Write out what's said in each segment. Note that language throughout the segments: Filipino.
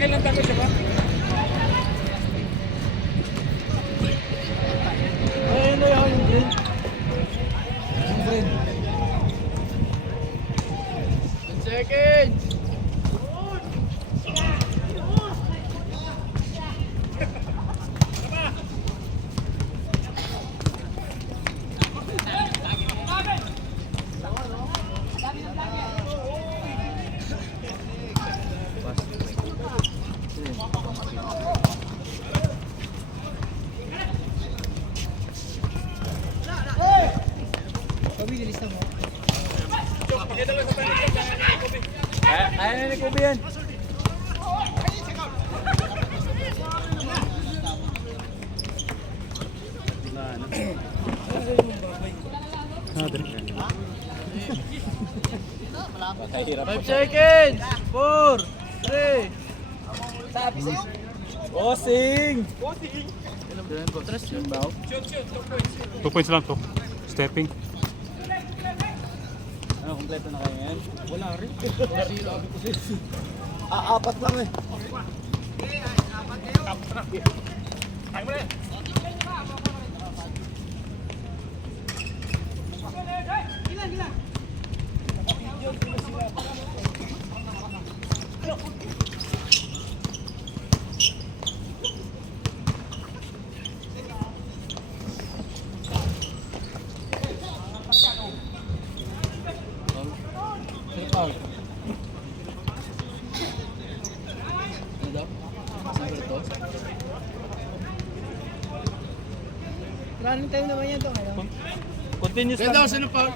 Pakilang dami siya ba? Ayun na yung green. Yung green. 10 seconds. Kaya na ni Kobe yan. Five seconds. 4, 3. Bossing. 2 points lang to. Stepping. Ano, kompleto na kayo yan? Wala rin. Apat lang eh. Ay mo na. Foul. Ano daw? Number 2? Running time naman yan to. Ano? Continuous lang. Kaya daw, sino foul?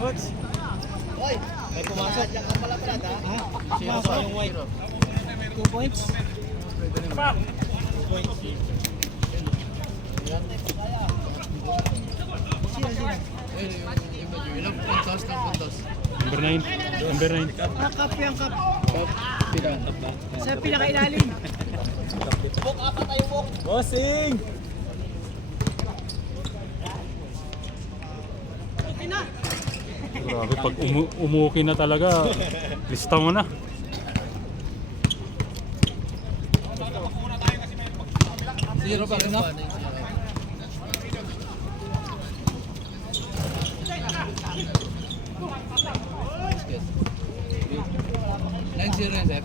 Coach. Hoy, may pumasok. Diyan ka pala Brad ha. Sino sa yung white? 2 points. 2 points. Sino? Ilang puntos ng puntos? Number 9. Number 9. Ah, cup yung cup. Pila. Sa pinakailalim. Bossing! Grabe, pag umuki na talaga, lista mo na. Zero pa rin na? Nine zero yan, Sep.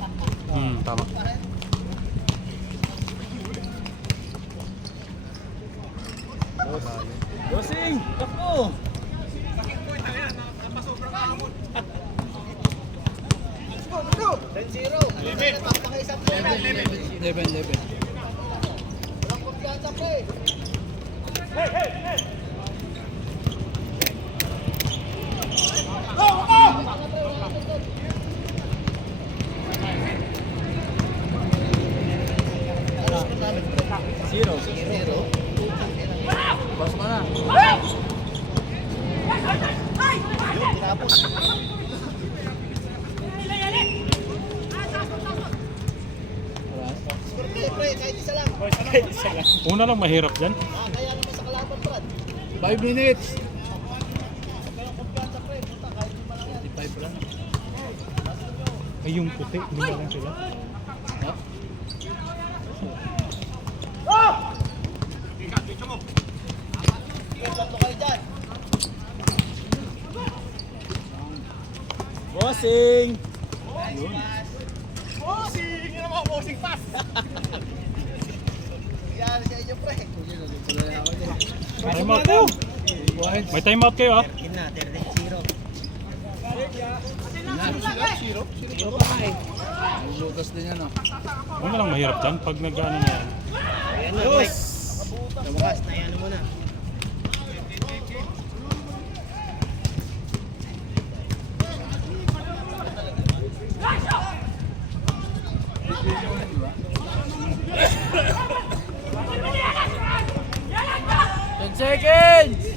Tama. Bossing! Takbo! Level. Zero. Pasok ka na. Una lang mahirap dyan. 5 minutes. 55 lang. Ay, yung puti. Lima lang sila. Bossing! Bossing! Yun naman, bossing pass! Yan, sa inyo pre. Time out kayo. May time out kayo ah. Yun na, 13-0. Zero pa nga eh. Lugas din yan, oh. Una lang mahirap dyan pag nag-ano na yan. Ayan na, Mike. Sa wakas, nayano mo na. seconds.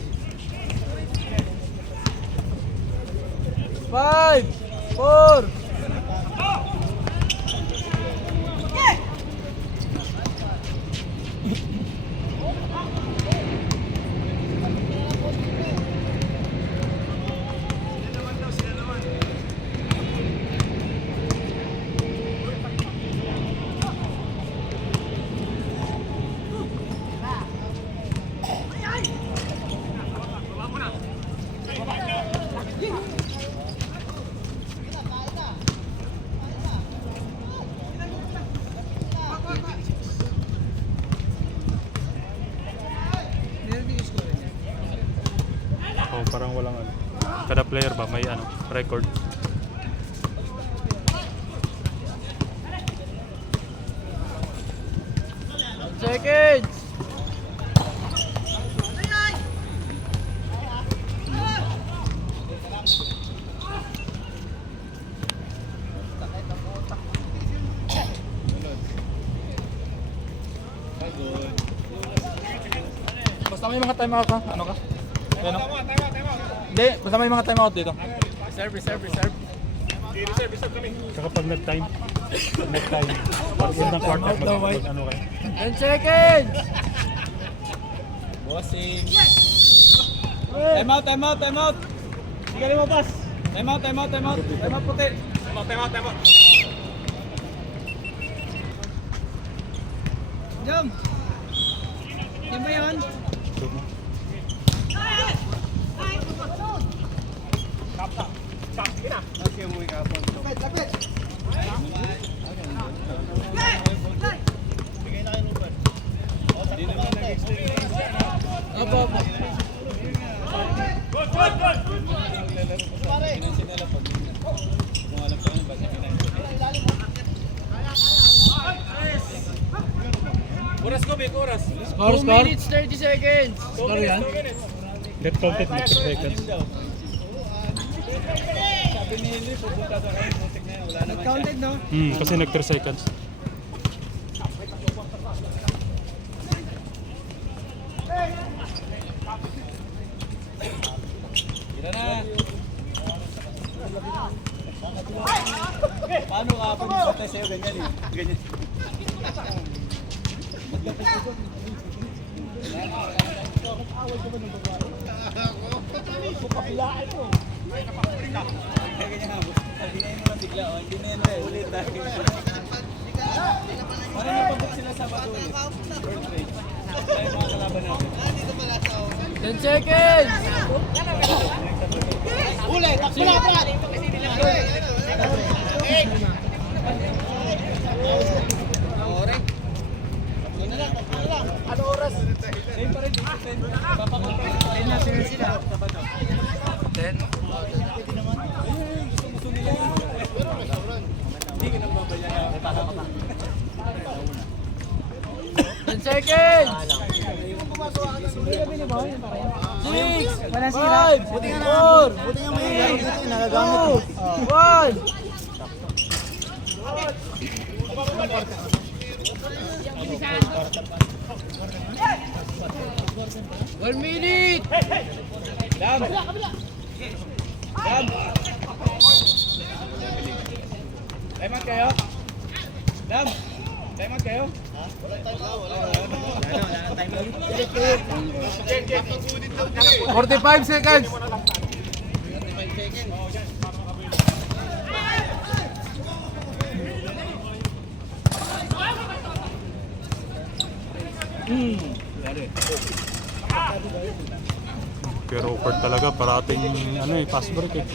5, 4. Oh, parang walang ano. Kada player ba may ano, record. Seconds. Basta may mga timeout ha? Ano ka? Ano? Hindi, basta may mga timeout dito. Reserve. Saka pag nag-time. Pag nag-time. Pag ng quarter, ano kayo. 10 seconds. Bossing. Timeout. Sige mo, pass. Timeout puti. Timeout. Jump. Yan ba yan? Apa? Score. 2 minutes 30 seconds. Score yan? Get counted next seconds. Counted no? Kasi nag 3 seconds. Tira na. Paano ka pag patay sa'yo ganyan eh? Ganyan. Ganyan nga, hinayin mo lang bigla. Hindi na yan ulit. Parang napabot sila sa bato ulit. First rate. Kaya yung mga kalaban natin. 10 seconds. Uli, takbo na pa! Ano oras? Same pa rin. Papakontrol na sila. 10. Hindi ka nang babayan. 10 seconds. 6, 5, 4, 3, 2, 1. One minute. Dam. Timeout kayo? Dam. Timeout kayo? Wala 45 seconds. Pero awkward talaga, parating ano eh, pass break eh.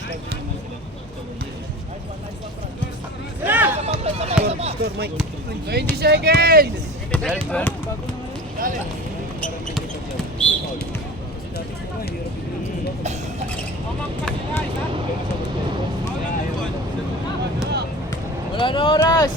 Score, Mike. 20 seconds. Wala na oras.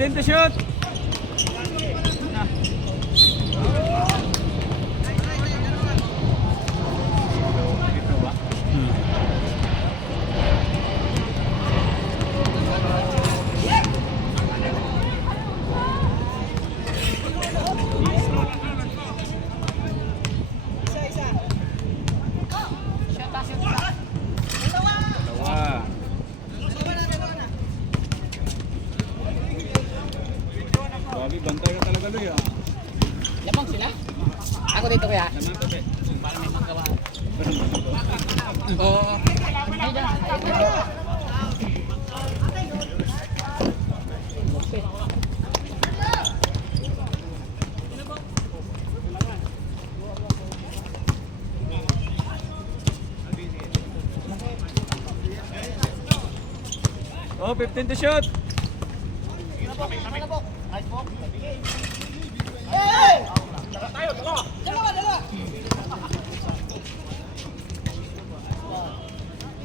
15 to shoot. Dalawa. Grabe, bantay ka talaga, Loy, ah. Labang sila? Ako dito kuya. Naman ko, be. Para may magawa. Oo. Ay, dyan. Oh, 15 to shoot.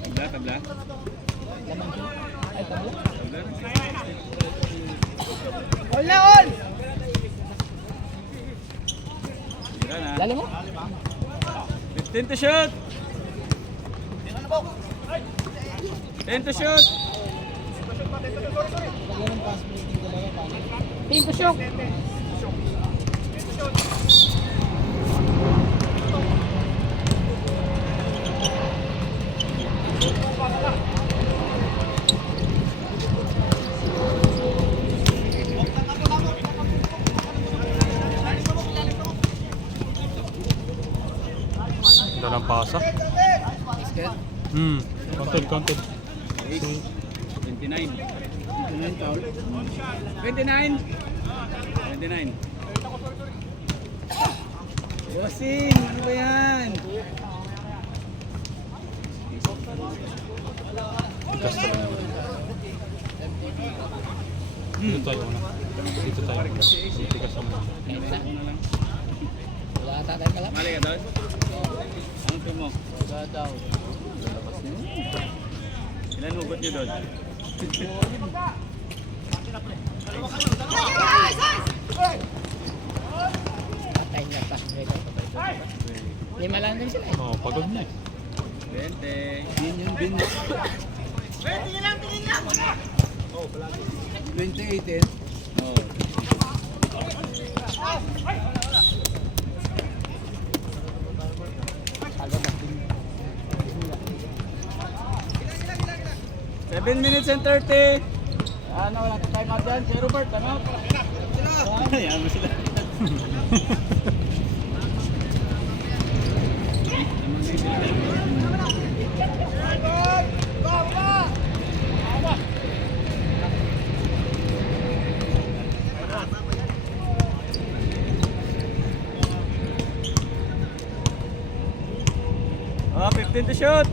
Tabla, tabla. Tabla. All na all! Tira na. Lalo mo? 15 to shoot. 10 to shoot. Team to shoot. Ganda ng pasa. Counted, counted. 29. 29 foul. 29. 29. Yosin, ano ba yan? Tigas talaga naman. Dito tayo muna. Dito tayo muna. Tigas naman. Wala ata tayo kalap. Mali ka doon? Ang team mo? Wala daw. Ilan hugot nyo doon? Patay niya pa. Lima lang din sila eh. Oo, pagod na eh. 20. Yun yung bin. 2018. Oh. Agad na din. 7 minutes and 30. Ano, wala ka time out dyan. Si Robert, time out. Ayan mo sila. Oh, 15 to shoot.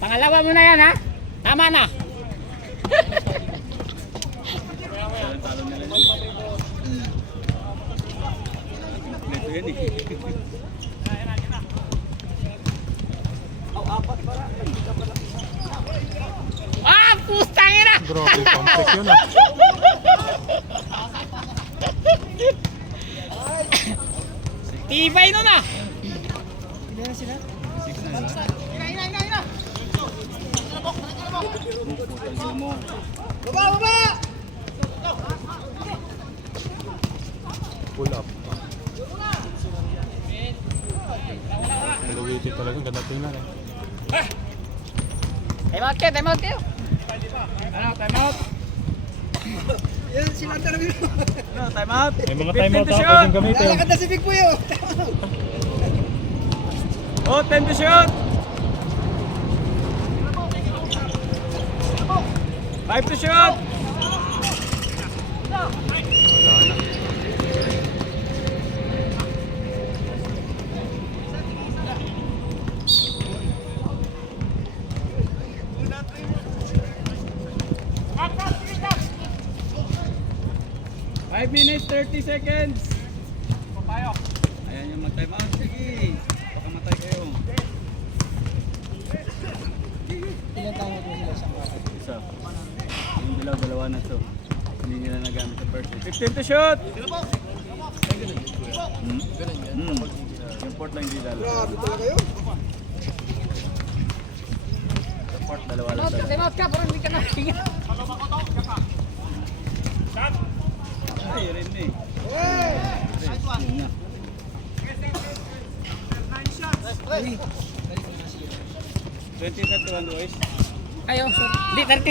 Pangalawa mo na yan ha. Tama na. Talo nila yun. Kompleto yan eh. Ah, pustang ina. Grabe, pumpek yun ah. Tibay nun ah. Putang mo. Pull up. Maluwiti talaga. Ganda tingnan eh. Time out kayo, time out kayo. Ano, time out? No, time out. May mga 15 timeout to ako shoot. pwedeng gamitin. na si Big Puyo. Oh, 10 to shoot. 5 to shoot. Wala na. Five minutes, 30 seconds. Ayan yung mag-time out. Sige. Baka matay kayo. Ilan tayo mo sila sa mga? Isa. Yung dilaw, dalawa na to. Hindi nila nagamit sa first. 15 to shoot! Yung port lang hindi lalo. Grabe talaga yun. Yung port, dalawa lang talaga. Time out ka, parang hindi ka nakikinga. Ay, rin eh. Hey! Yun na. 20-31 boys. Ayaw, sorry. Hindi, 30.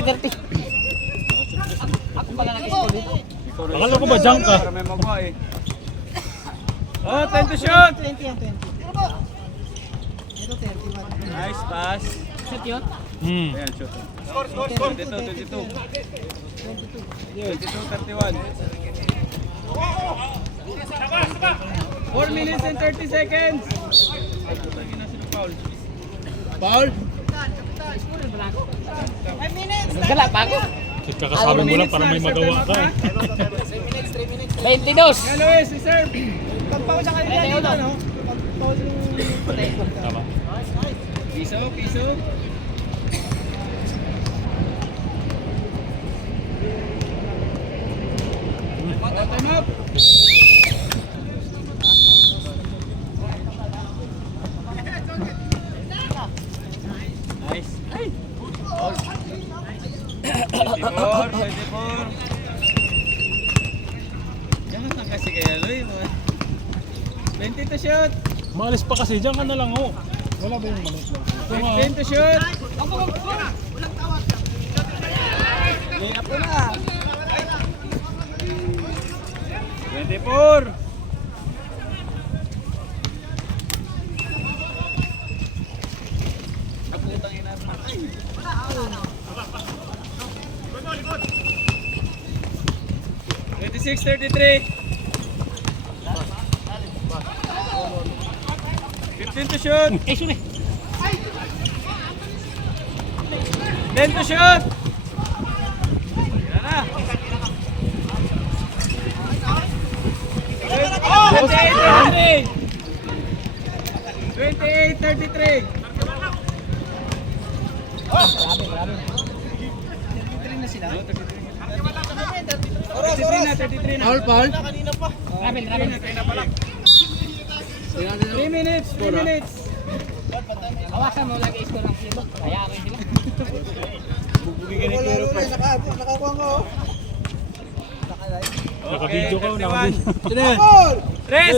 Ako pala nag-school dito. Ikaw rin. Akala ko ba junk ka? Para may magawa eh. Oh, 10 to shoot! 20 yan, 20. Ito 30 man. Nice pass. Set yun? Ayan, shoot. Score. 22. 22-31. 4 minutes and 30 seconds. Ay, putangin na sila foul. Foul? Nagkala pa ako. Kakasabi mo lang para may magawa ka. 22. Nga Luis, reserve. Pagpaw sa kanila dito, no? Pagpaw yung... Tama. Piso. Bottom up. Nice. Ay. 24. Jangan lang kasi kaya Luis. 20 to shoot. Maalis pa kasi, dyan ka na lang ho. Wala ba yung malis lang? Ito nga. 15 to shoot. Lay up ko na. 24. Naputang ina patay. 26-33. 15 to shoot. Eh, sorry. 10 to shoot. Yan na. 28-33. 33 na sila. 33 na. Foul? Rapid. 3 minutes. Hawakan mo lagi score ng sila. Hayaan mo sila. Wala rin, nakakuha ko. Naka-video ka, Okay, naka-video. Goal! Tres.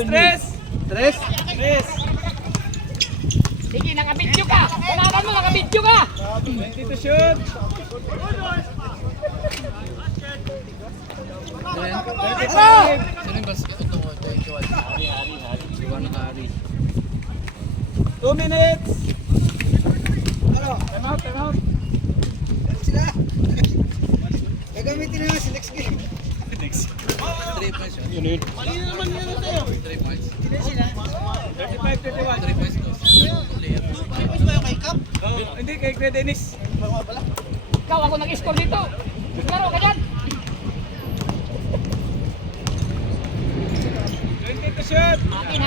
Sige, nakabidyo ka. Wala mo, nakabidyo ka. 20 to shoot. 2 minutes. Ano? Time out. Sila. Gagamitin na nga si next game. Yun yun. Malino naman yun sa'yo. 3 sila. 35-31. 3 points ba yung kay Cap? Oh, hindi kay Kuya Dennis. Ikaw, ako nag-score dito. Laro ka dyan. 20 to shoot. Hangin.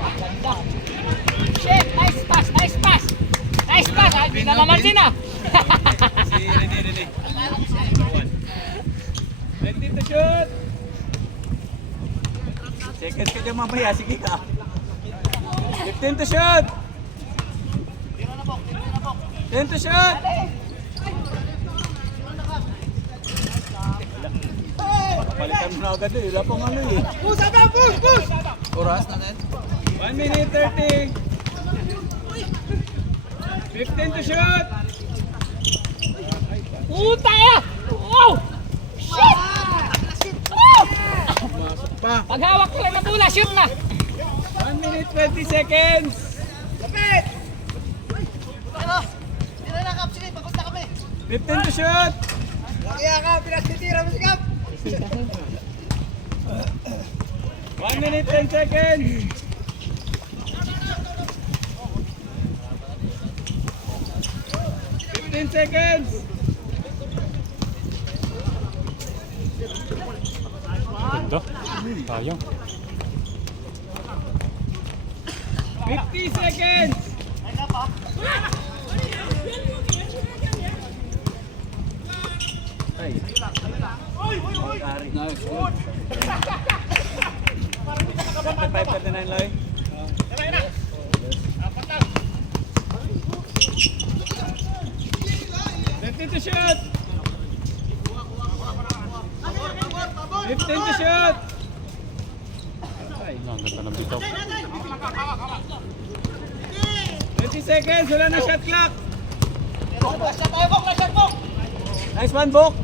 Ganda. Shit, nice pass. Hindi na naman sina. Si Rene. 20 to shoot. Seconds ka dyan mamaya. Sige ka. 15 to shoot. 10 to shoot. Palitan mo na agad eh. Wala pang ano eh. Push! Aba! Push! Oras na net. 1 minute 30. 15 to shoot. Puta ya! Wow! Shit! Oh! Paghawak ko lang ng bola, shoot na! 1 minute 20 seconds. Lapit! Ano? Tira na Cap, sige, pagod na kami. 15 to shoot. Kaya ka, pinagtitira mo si Cap. 1 minute 10 seconds. 15 seconds. Ganda. Sayang. 50 seconds. Nice. 35-39 Loy. 20 to shoot. 15 to shoot. Ang ganda ng bitaw. 20 seconds. Wala na shot clock. Nice one, Bok.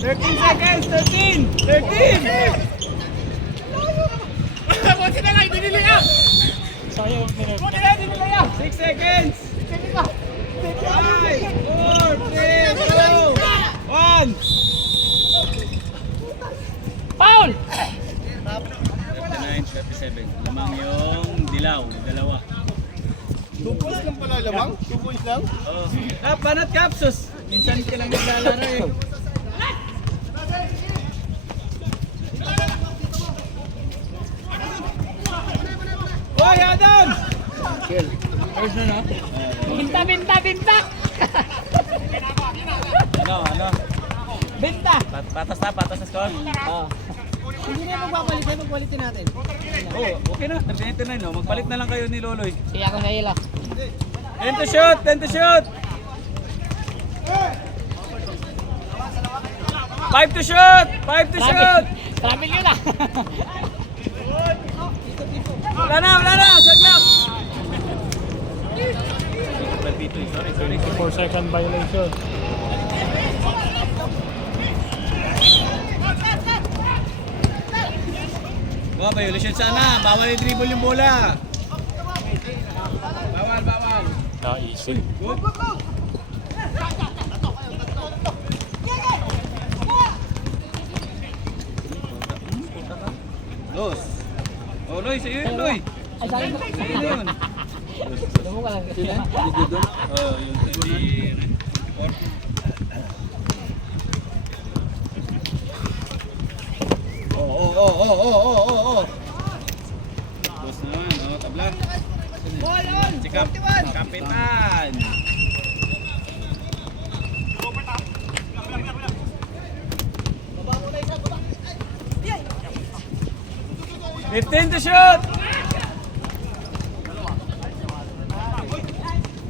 13 seconds. 13. 13. Sayang. 6 seconds. 5, 4, 3, 2, 1. Foul! 39-37. Lamang yung dilaw. Dalawa. 2 points lang pala lamang? 2 points lang? Banat Capsus. Minsan ka lang naglalaro eh. Hoy, Adam! First na, no? Binta, binta, binta! Ano? Binta! Patas na score? Oo. Hindi na magpapalitan, magpalitin natin. Oh, okay na. 39, no? Magpalit na lang kayo ni Loloy. Siya ako sa ilo. 10 to shoot! 10 to shoot! 5 to shoot! 5 to shoot! Travel yun ah. Wala na! Shot clock! 4-second violation. Oh, violation sana. Bawal i-dribble yung bola. Bawal. Na-easy. Los. Oh, Loy, sa'yo yun, Loy. Ay, sabi ko. Sa'yo yun. Lumo ka lang. Oh, yung Oh. Los naman, oh, tabla. Sikap, kapitan. Fifteen to shoot!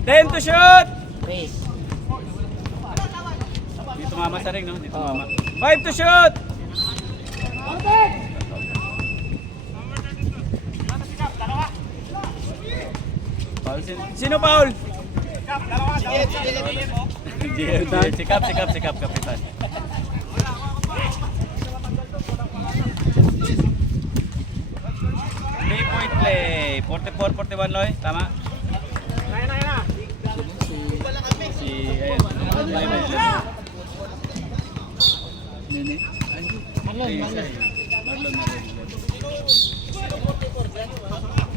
10 to shoot! Race. Dito mama sa ring, no? Dito mama. 5 to shoot! Sino foul? Sikap, kapitan. Three-point play. 44-41, Loy. Tama? Ayun. Malon. Marlon.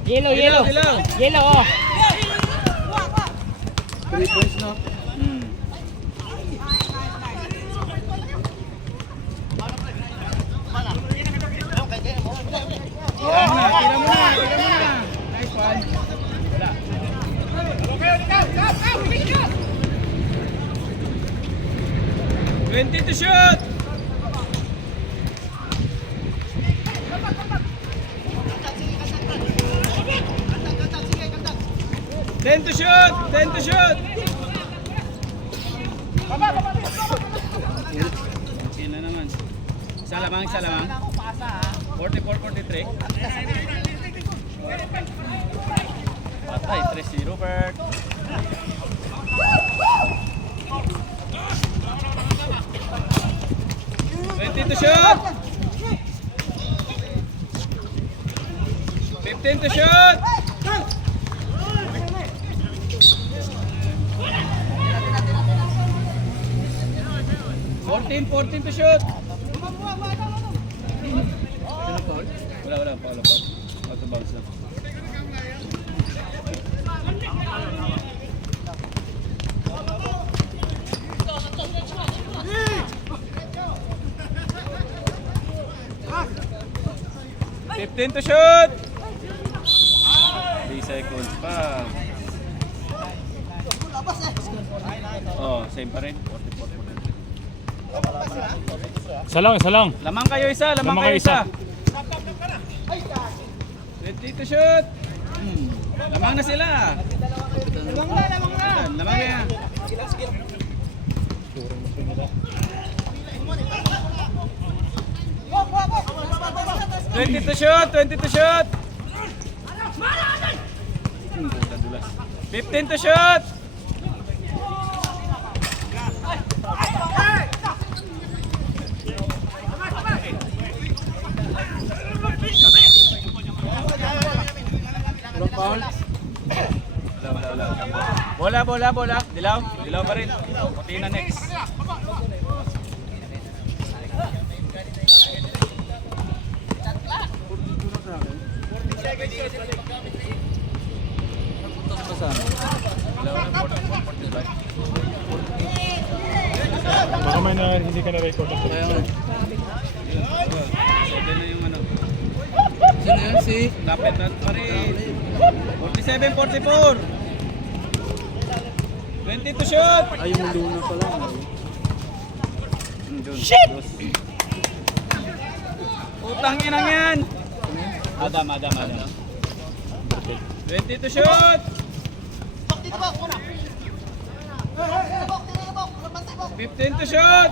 Yellow. Ilaw. Yellow, oh. 3 points, no? Tira mo na. Nice one. Wala. 20 to shoot! 10 to shoot! 10 to shoot! Okay na naman. Isa lamang. 44-43. Patay, 3 si Robert. To shoot! 15 to shoot! 14 to shoot! Wala. Paul. Out of bounds lang. 15 to shoot. 3 seconds pa. Oh, same pa rin. 44. Isa lang, isa lang. Lamang kayo isa, lamang kayo isa. 20 to shoot. Lamang na sila. Lamang na. Lamang na yan. 20 to shoot, 20 to shoot. 15 to shoot. Bola. Dilaw pa rin. Puti na next. Baka may na, hindi ka na-record. Sino yan si? Lapit na pa rin. 47, 44. 20 to shoot. Ay, yung luna pa lang. Shit! Utang inang yan. Adam. 20 to shoot. Bak dito bak muna. Bak dito bak. Bantay bak. 15 to shoot.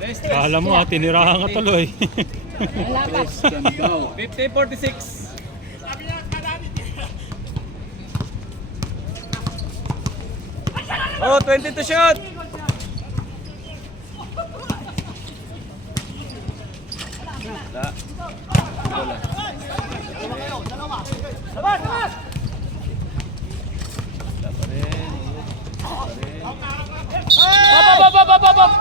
Rest. Kala mo tinirahan ka tuloy. Wala pa. 50, 46. Oh, 20 to shoot. Pop.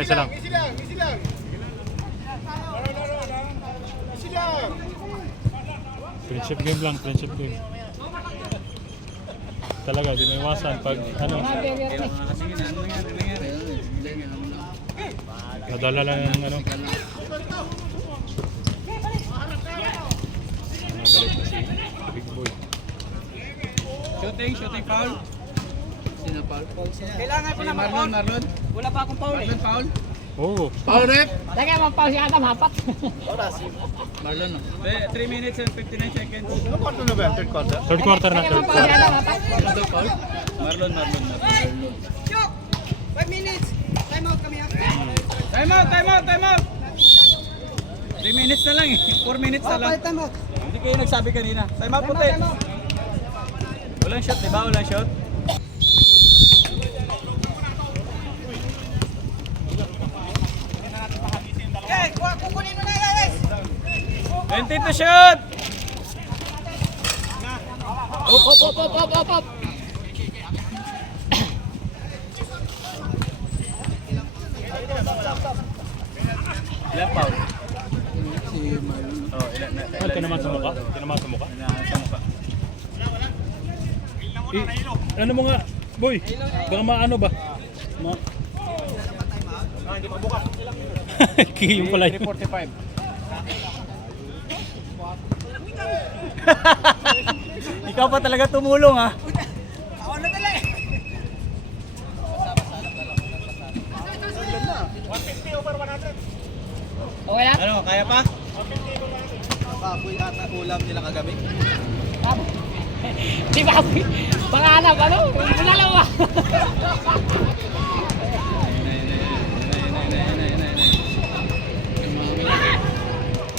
Isa lang. Friendship game lang, friendship game. Talaga, di na iwasan pag ano, nadala lang ng ano. Galit na si Big Boy. Shooting foul. Sino pa? Kailangan ko na Marlon. Wala pa akong foul eh. Marlon foul. Oh, Foul rep! Lagay mo foul si Adam, hapat. Marlon, no? 3 minutes and 59 seconds. third quarter na, Lagay mo third foul si quarter. Adam, hapat. Marlon. 5 minutes. Time out kami ha. Time out. 3 minutes na lang eh. 4 minutes na lang. Time out. Hindi kayo nagsabi kanina. Time out puti. Walang shot, diba? Walang shot. Okay, kukunin mo na guys. 20 to shoot. Op. Ilan foul? Si Marlon. Oh, ilan na? Ay, tinamaan sa mukha? Ano mo nga, boy? Baka maano ba? Hindi mabukas. Yung pala yun. 345. Ikaw pa talaga tumulong ha. Ako na dala eh. Okay lang? Ano, kaya pa? Baboy ata ulam nila kagabi. Di ba? Panganap, ano? Dalawa.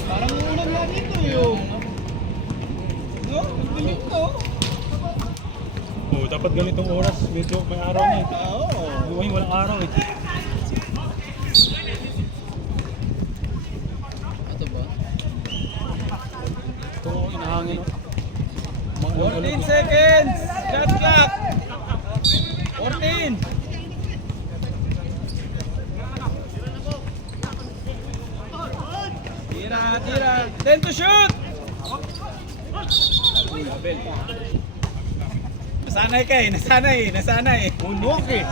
Parang ulam yan ito yung. No? Dilim to. Oh, dapat ganitong oras, medyo may araw na eh. Oo. Uy, walang araw eh. Ito ba? Ito inahangin oh. 14 seconds! Shot clock! 14! Tira! 10 to shoot! Nasanay ka eh, nasanay. Unok eh.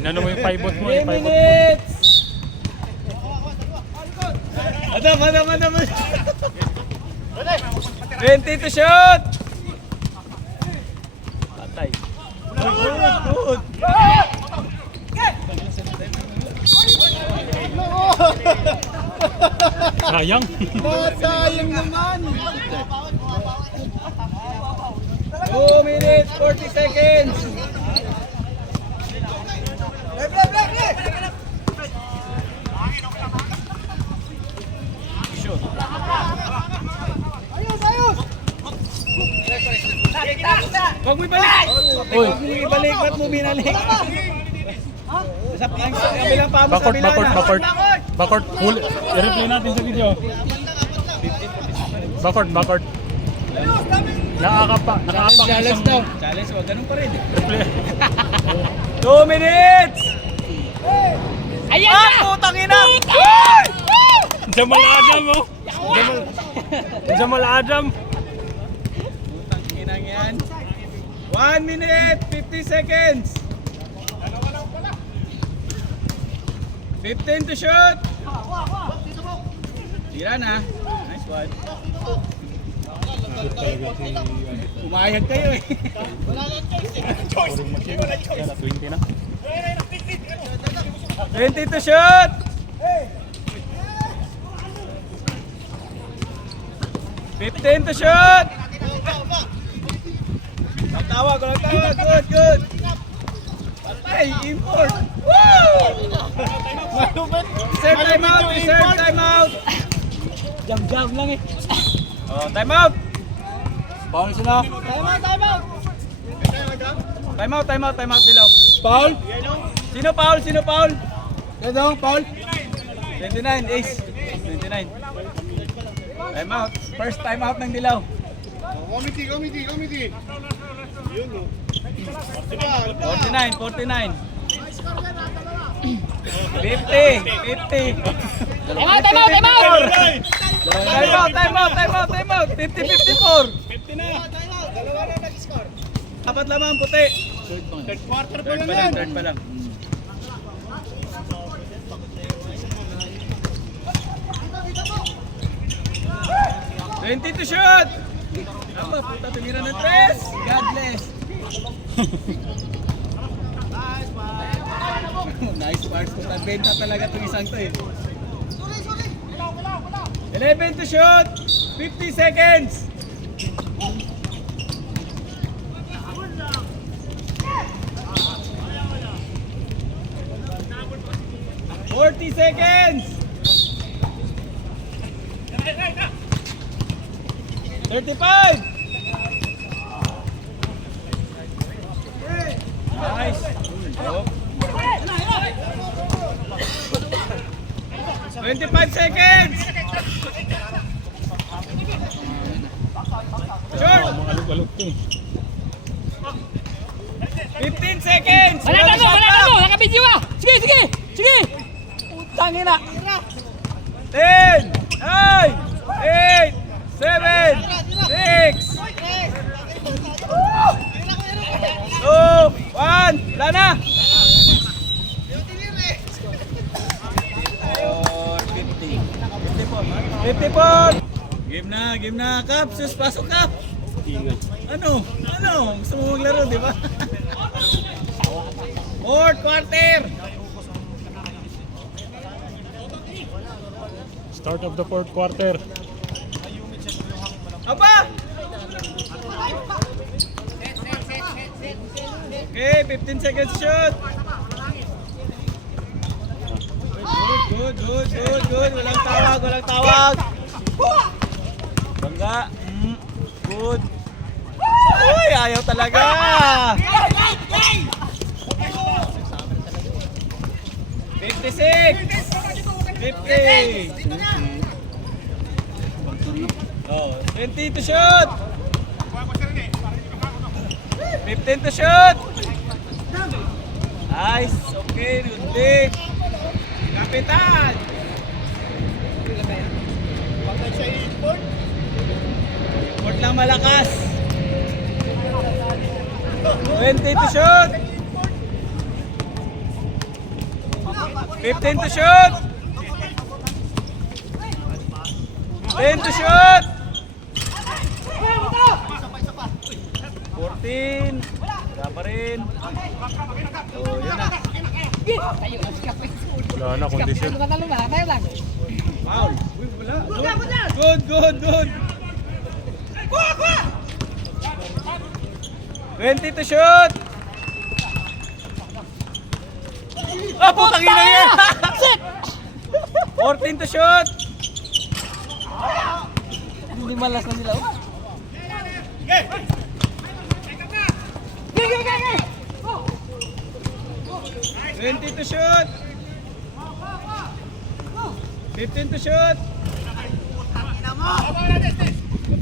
Inano mo yung pivot mo, 3 yung pivot mo. minutes! Adam. 20 to shoot! Patay. Good. Sayang. Sayang naman. 2 minutes, 40 seconds. Shoot. Huwag mo ibalik! Huwag mo ibalik, ba't mo binalik? Sa kabilang pa mo sa kabila na. Backward. Pull. I-replay natin sa video. Backward. Nakaapak Challenge isang daw. Challenge, huwag ganun pa rin. replay. 2 minutes! Ayan na! Putang ina! Jamal Adam oh. Jamal Adam. Putang ina yan. 1 minute, 50 seconds. 15 to shoot. Tira na. Nice one. Umayag kayo eh. 20 na. 20 to shoot. 15 to shoot. Walang tawag. Good. Patay, import. Woo! Reserve timeout. Jam lang eh. Oh, timeout. Bawal sila. Timeout dilaw. Foul? Sino foul? Dong, foul? 29, ace. 29. Timeout. First timeout ng dilaw. Committee. 49. 50. Timeout! Timeout. 50-54. Dapat lamang puti. Third quarter pa lang Third yan. pa lang. $20 to shoot! Apa, puta, tumira ng 3. God bless. Nice bars. Puta, benta talaga itong isang to eh. 11 to shoot! 50 seconds! $40 seconds! 35! Nice! 25 seconds! Short! Mga alog-alog to. 15 seconds! Wala ka mo! Nakabidyo ah! Sige! Utang ina! 10, 9, 8, 7, 6, 2, 1, wala na! 54! Game na, Kap! Sus, pasok, Kap! Ano? Gusto mo maglaro, di ba? Fourth quarter! Start of the fourth quarter. Apa? Okay, 15 seconds shoot. Good. Walang tawag. Bangga. Good. Uy, ayaw talaga. 56. 50. Oh, 20 to shoot. 15 to shoot. Nice. Okay, good. Kapitan. Port lang malakas. 20 to shoot. 15 to shoot. 10 to shoot. 14. Wala pa rin. Oh, yun na. Tayo lang si Kapit. Wala na, kondisyon. Tayo lang. Foul. Uy, wala. Good. 20 to shoot. Ah, putang ina yan. 14 to shoot. Hindi malas na sila. 20 to shoot. 15 to shoot.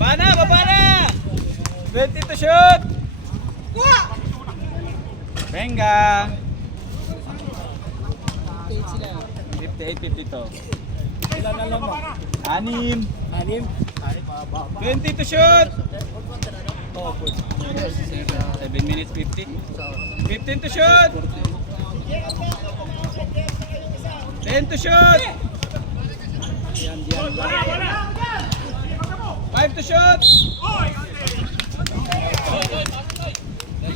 Baba na. 20 to shoot. Venga. 58-52. Ilan na lang mo? 6. 20 to shoot. 7 minutes 50. 15 to shoot. 10 to shoot. 5 to shoot.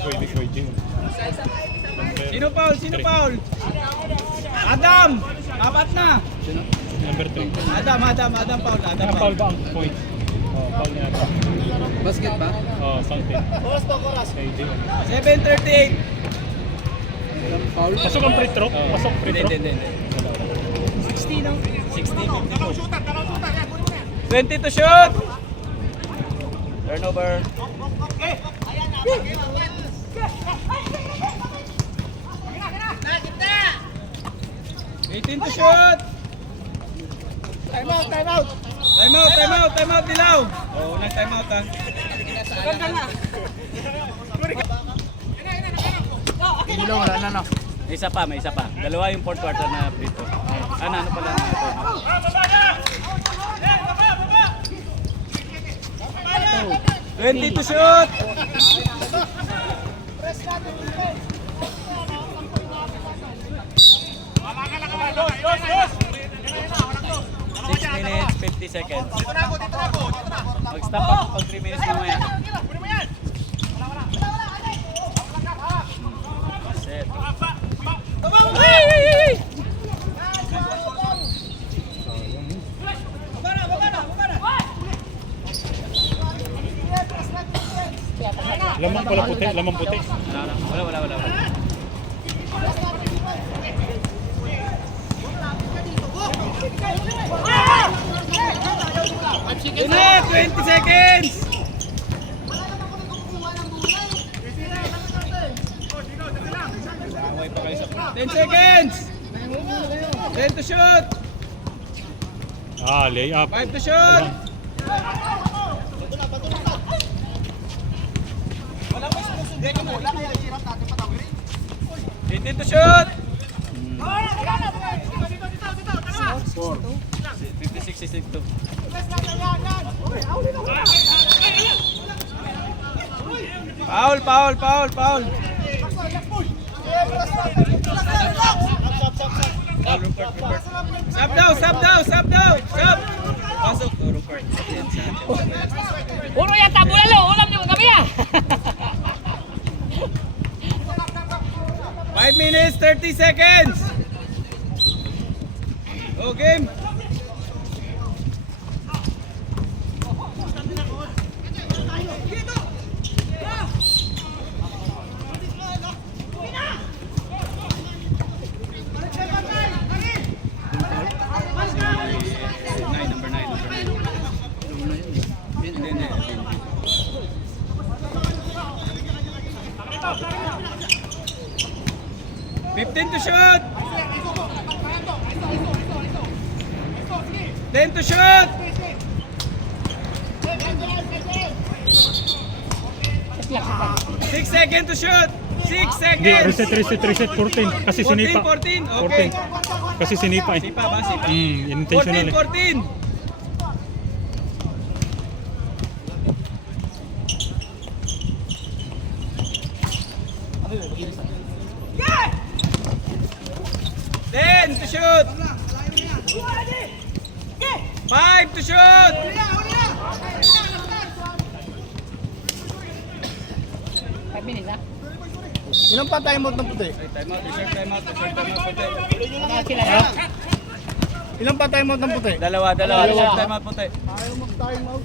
Pwede. Sino foul? Adam. Apat na. Number 3. Adam foul. Ang foul ba ang point? Oh, foul niya. Basket ba? Oh, something. KJ. 7:38. Pasok ang free throw? Pasok free throw? Hindi. 20 to shoot. Turnover. Eighteen to shoot. Time out, Dilaw. Oh, nag-time out ha. Ilaw, wala na. May isa pa. Dalawa yung fourth quarter na free throw. Ano pala na ito? 20 to shoot. Six minutes, 50 seconds. Mag-stop ako pag 3 minutes mamaya. Set. Lamang puti. Wala. Ina, 20 seconds! 10 seconds! 10 to shoot! Lay up. 5 to shoot! 15 to shoot! 56-62. Foul. Stop daw. Pasok. Rupert. Uno yata bulalo. Ulam niyo kami ah. 5 minutes, 30 seconds. Go game. Number 9. 15 to shoot. 10 to shoot. 6 seconds to shoot. 6 seconds. Reset. 14. Kasi sinipa. 14. Okay. 14. Kasi sinipa eh. Sipa ba? Intentional eh. 14. to shoot! Five minutes ha? Ilan pa time out ng puti? Time out, reserve time out, puti. Mga sila ha? Ilan pa time out ng puti? Dalawa, reserve time out, puti. Ayaw mag-time out.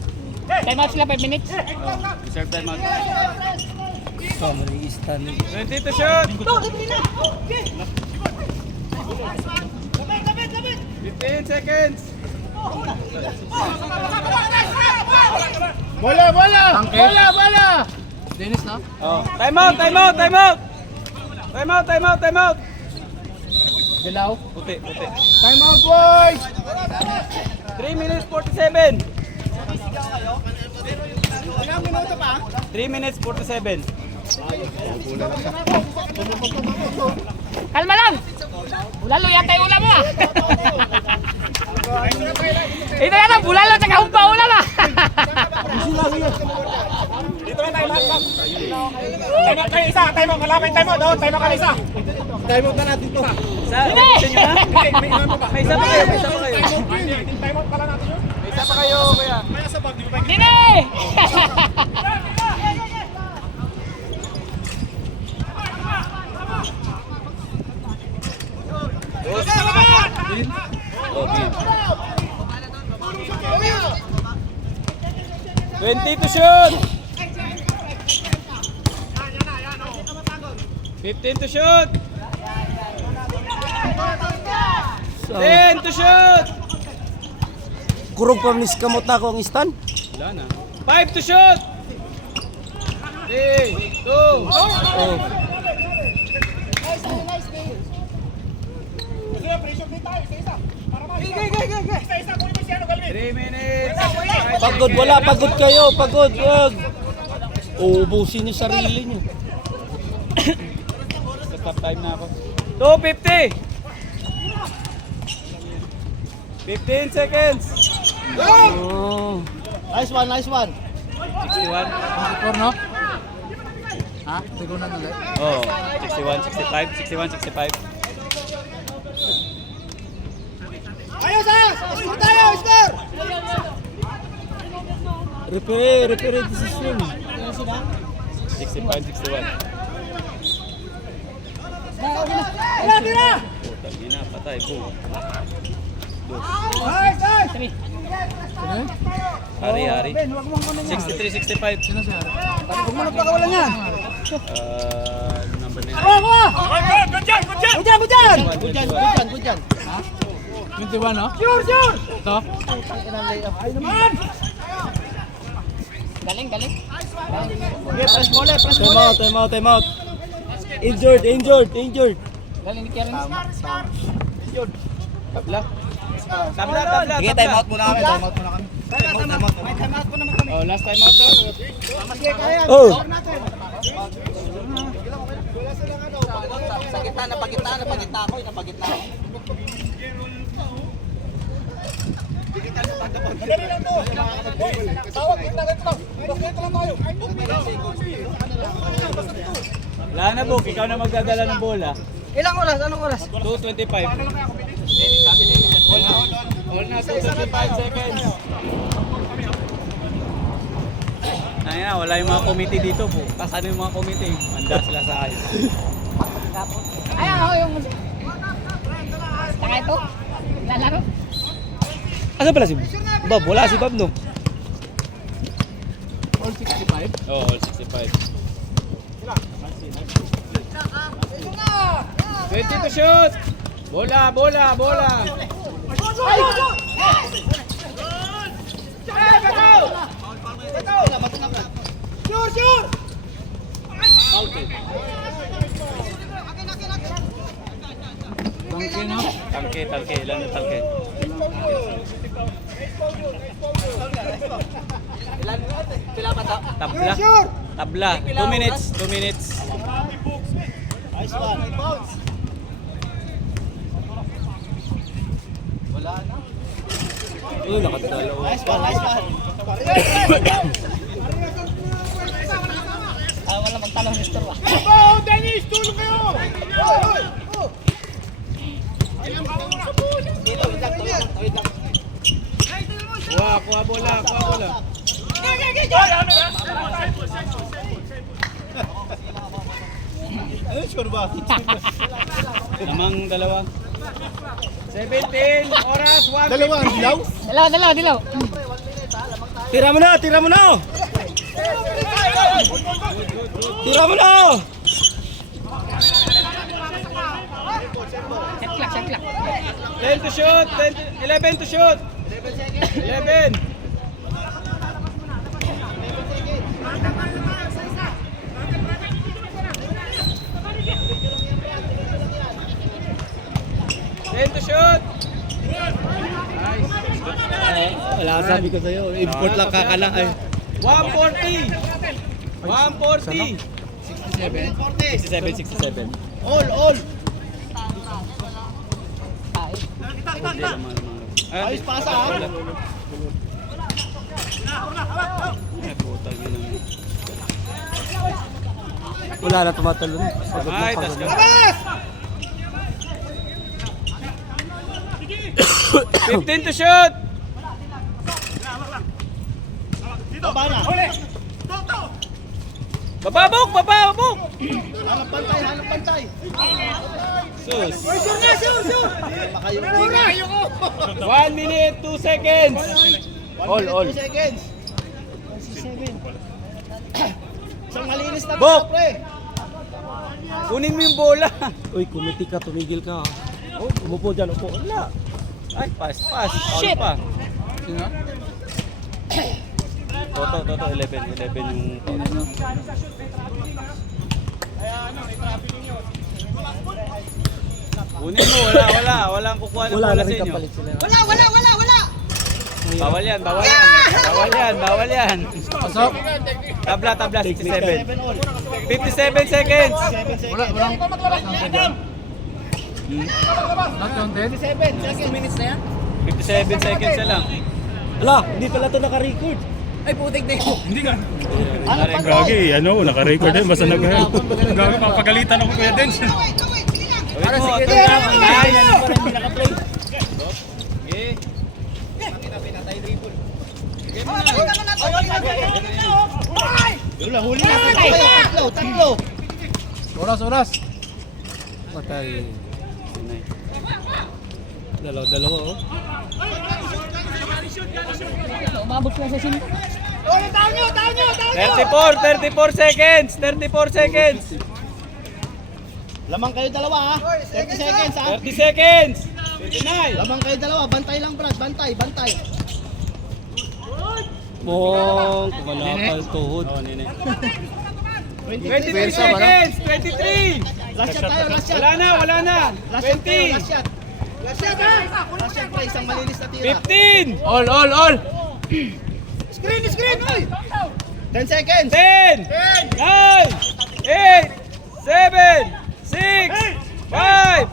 Time out sila 5 minutes. Reserve time out. 20 to shoot! 15 seconds! Bola! Dennis na? Oh. Time out! Dilaw. Puti. Time out, boys! 3 minutes 47. Ilang minuto pa? 3 minutes 47. Kalma lang! Bulalo yata yung ulam mo ah! Ito yata, bulalo tsaka humpa ulam ah! Dito na tayo lahat. Time out kayo isa. Time out. Malapit time out. Time out kayo isa. Time out na natin to. May isa pa kayo. Time out pala natin yun. May isa pa kayo, kuya. Kaya sa bag, di ko pa Dine! Okay. 20 to shoot! 15 to shoot! 10 to shoot! Kurog pa minis kamot na ako ang stand. Wala na. 5 to shoot! 3, 2, isa. Kunin mo si ano, Galvin. 3 minutes! Pagod, wala. Pagod kayo. Pagod. Wag. Uubusin niyo sarili niyo. Stop time na ako. 2:50! 15 seconds! Oh. Nice one. 61? Score no? Ha? Siguro na ulit. Oh, 61, 65. Ayos! Score tayo! Score! Referee decision. 65, 61. Tira! Putang ina, patay po. Sabi, Hari. 63, 65. Sino siya? Huwag mo nagpakawalan yan. Number 9. Good job. Good dyan. 21 no? Sure! Ito? galing. Okay, press mole. Time out. Injured. Galing ni Karen. Tabla. Sige, time out muna kami. Oh, last time out to. Oh! Sa gitna, napagitna ako. Madali lang to. Tawag, kita lang tayo. Wala na, Bok. Ikaw na magdadala ng bola. Ilang oras? Anong oras? 2:25. All na, 2:25 seconds. Ay na, wala yung mga committee dito po. Kasano yung mga committee? Manda sila sa ayos. Ayan ako yung... Taka ito. Lalaro. Asa pala si Bob? Wala si Bob, no? All 65? Oh, all 65. 20 to shoot! Bola! Sure! Bangke no? Tangke. Ilan na tangke? Tabla. 2 minutes. Nice one. Uy, nakadalawa. Nice one. Wala magtanong ni Stor. Dennis, tulong kayo! Wait lang. kuha bola, kuha bola. Ano, sure ba? Lamang dalawa. 17, oras, 1. Dalawang dilaw? Dilaw. Tira mo na, tira mo na! Tira mo na! Set clock. 10 to shoot, 11 to shoot. 11. To shoot. Wala sabi ko sa'yo, import lang kakala. 140. 140. 67. All. Ayos pasa ha. Wala na tumatalon. Ay, tas ka. 15 to shoot. Baba na. Bababok. Hanap pantay. Sus. Sure. Baka yung 1 minute, 2 seconds. 2 seconds. 7. Isang malinis na Bok! pre. Kunin mo yung bola. Uy, kumiti ka, tumigil ka. Oh, umupo dyan, upo. Wala. Ay, pass. Shit. Pa. Toto, 11 yung foul. Kunin mo, walang kukuha ng bola sa inyo. Wala. Bawal yan. Pasok. Tabla, 67. 57 seconds. Wala pa maglabas ng dyan. Not counted? 2 minutes na yan. 57 seconds na lang. Wala, hindi pala ito naka-record. Ay, putik na yun. Hindi ka. Naka-record. Gagi, ano, naka-record din. Basta Gagi, mapagalitan ako kuya Dens. Para sige. Nice. Okay. Huli na. Tatlo. Oras. Patay. Dalawa oh. Umabot ko sa sin. 34 seconds. Lamang kayo dalawa ha. 30 seconds ha. 30 seconds. 29. Lamang kayo dalawa. Bantay lang Brad. Bantay. Bong, kumalapal tuhod. 23 seconds. 23. Last shot tayo, last shot. Wala na. Last shot tayo, 20. last shot. Last shot pre, isang malinis na tira. 15. All. Screen, oy. 10 seconds. 10. 9. 8. 7. 6. 5.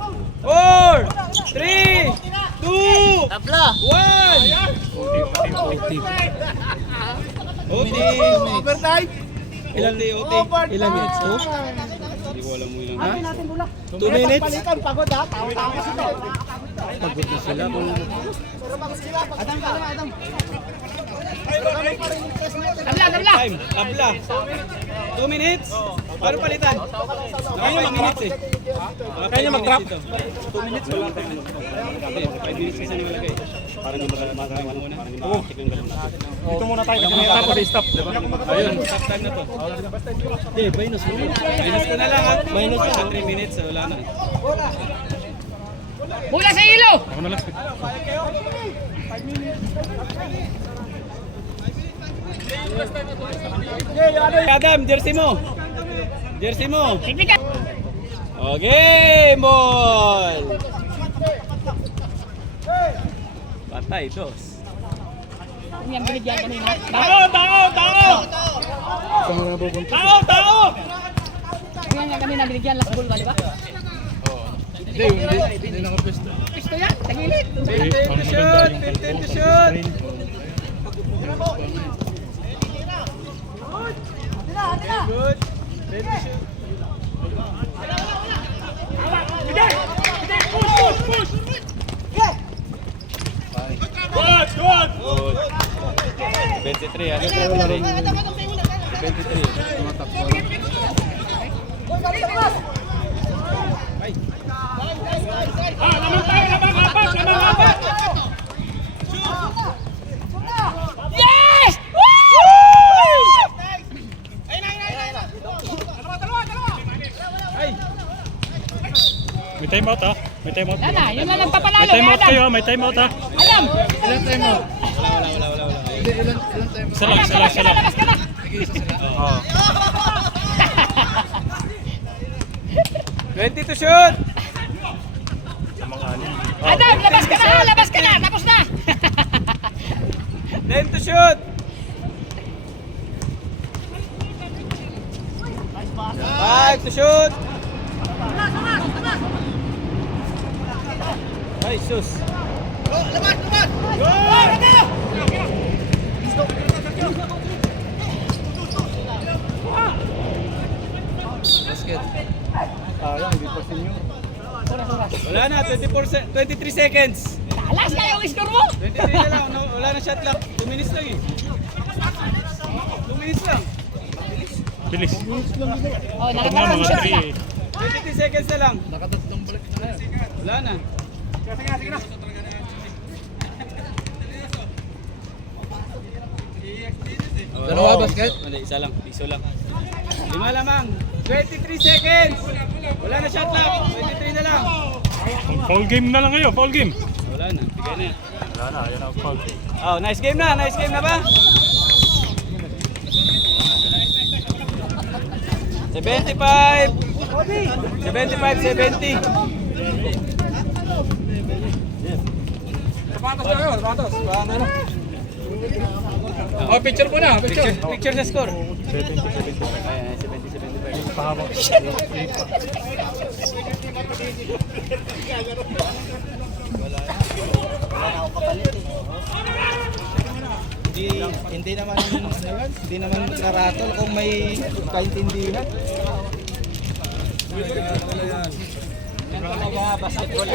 4. 3. 2. Tabla. 1. OT. Overtime. Ilan Ilang minutes to? Hindi ko alam mo ilan. 2 minutes. Pagod ha. Tao kasi to. Pagod na sila. Adam. Tabla. Tabla. 2 minutes? Paano palitan? Kaya mag-minutes eh. Kaya mag-drop? 2 minutes wala tayo. 5 minutes kasi nilalagay. Parang magagawa muna. Dito muna tayo. Tapos stop. Ayun, stop time na to. Hindi, minus mo. Minus ko na lang ha. Minus ko. 3 minutes, wala na. Mula sa ilo. Ako na lang. Adam, jersey mo. Teknika. Okay, ball. Patay, dos. Yan binigyan kanina. Tao! Yan kanina binigyan last goal ba, di ba? Hindi nakapwesto. Pisto yan, tagilid. 15 to shoot. Good. 10 to shoot. Good. 23 ah. 23. Yes! May time out ha. May time out. Yan na, yun lang May nagpapanalo. time out Adam. kayo ha. May time out ha. Adam! Isa lang. Labas ka na! Oo. 20 to shoot! Adam, labas ka na! Labas ka na! Tapos na! 10 to shoot! 5 to shoot! Ay, sus! Wala na, 23 seconds. Alas ka yung score mo! 23 na lang, wala na shot clock. 2 minutes lang eh. 2 minutes lang. Bilis. Oh, Pag nga nakakarang mga shot ka. 23 seconds na lang. Wala na. Dalawa basket? Hindi, isa lang. Piso lang. 5 lamang. 23 seconds. Wala na shot clock. 23 na lang. Foul game na lang kayo. Foul game. Wala na. Bigay na yan. Wala na. Yan ang foul. Oh, nice game na. Nice game na ba? 75. 70. Sapatos na kayo, sapatos. Paano na? Oh, picture po na, picture. Picture sa score. 70-75. Ayan, 70-75. Pahamak. Hindi naman hindi naman karatol kung may kaintindihan. Basketball.